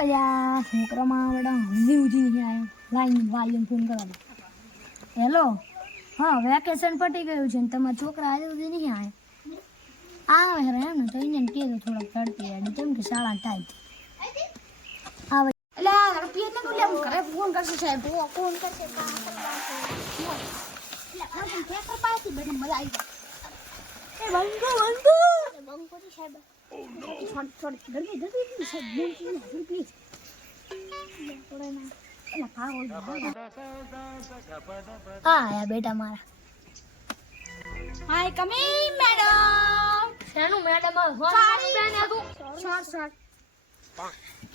અલ્યા છોકરામાં બેટા હજી ઉજી નહીં આવ્યા. લાઈન વાલીને ફોન કરવા. હેલો, હા વેકેશન પટી ગયું છે ને તમારા છોકરા આજે સુધી નહીં આવ્યા. આવે હરે એમ ને તો એને કહેજો થોડાક તડકી આડી કેમ કે શાળા ટાઈટ આવે. એટલે રૂપિયા તો લે હું ઘરે ફોન કરશે સાહેબ ફોન કરશે એટલે આપણે પેપર પાસી બેઠી મજા આવી જાય. એ બંકો થી સાહેબ થોડી ગરમી સાહેબ બોલ પ્લીઝ હા બેટા મારા હાય કમિંગ મેડમ. શેનું મેડમ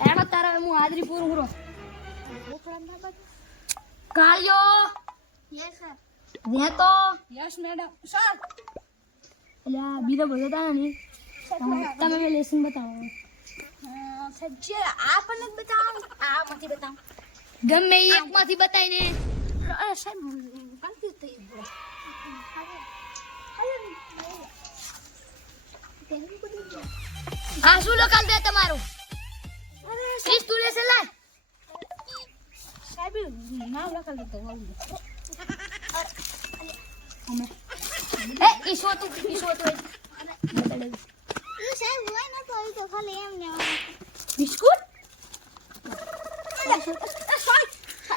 એનો તારા હું હાજરી પૂરું કરો. કાળિયો યસ સર વેતો યસ મેડમ સર. એટલે બીજો બધો તા ને તમે લેસન બતાવો. સજ્જે આપણને બતાવો આમાંથી બતાવો ગમે એકમાંથી બતાવીને સાહેબ કન્ફ્યુઝ થઈ ગયો. હા શું લખાણ દે તમારું પ્લીઝ તું લેશે લાય સાહેબ નામ લખાણ દે તો એ ઈશો તું એ સાહેબ હોય ને તો તો ખાલી એમ ને બિસ્કુટ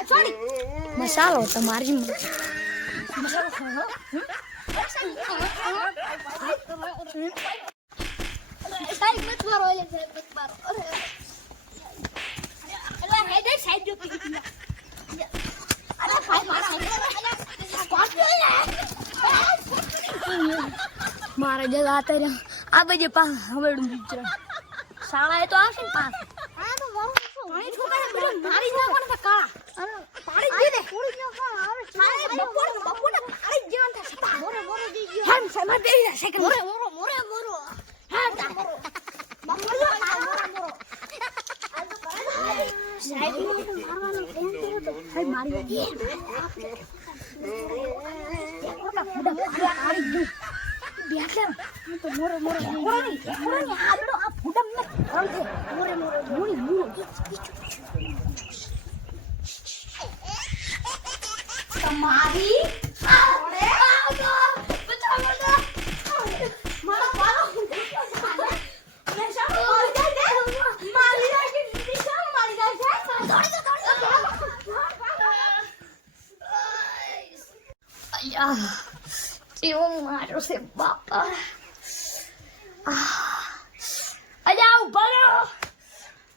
સોરી મસાલો તમારી મસાલો ખાઓ સાઈડ મત મારો એટલે સાઈડ મત મારો અરે અલા હેડ સાઈડ જો પી અલા ભાઈ મારા મારા જે આતે આ બજે પા હવેડું બીચર શાળાએ તો આવશે ને પાસ આ તો પાણી છોકરા બધું મારી જ નાખો ને તો કાળા પાડી જ દે પૂરી નો કાળ આવે છાય બપોર પાડી જ જવાન થશે મોરે દી ગયો હમ સમા દે સેકન્ડ મોરે હા તા મોરો મોરો આ તો સાહેબ મારવાનો ફોન તો સાહેબ મારી દે કોટા ફોડા મારી દે બેઠા તો મોરે આડો આ ફૂડમ ને અંતે મોરે તમારી ઓરે આવજો બચાવો મારો પાલો મે શામ મારી દે મારી દે નિશામ મારી દે અયા કેવો મારો છે બાપા. અજા ઉભા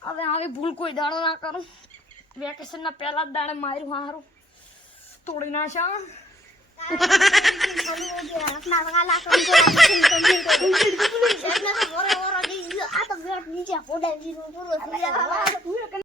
હવે આવી ભૂલ કોઈ દાડો ના કરું. વેકેશન ના પહેલા જ દાડે માર્યું હારું તોડી નાખ્યા.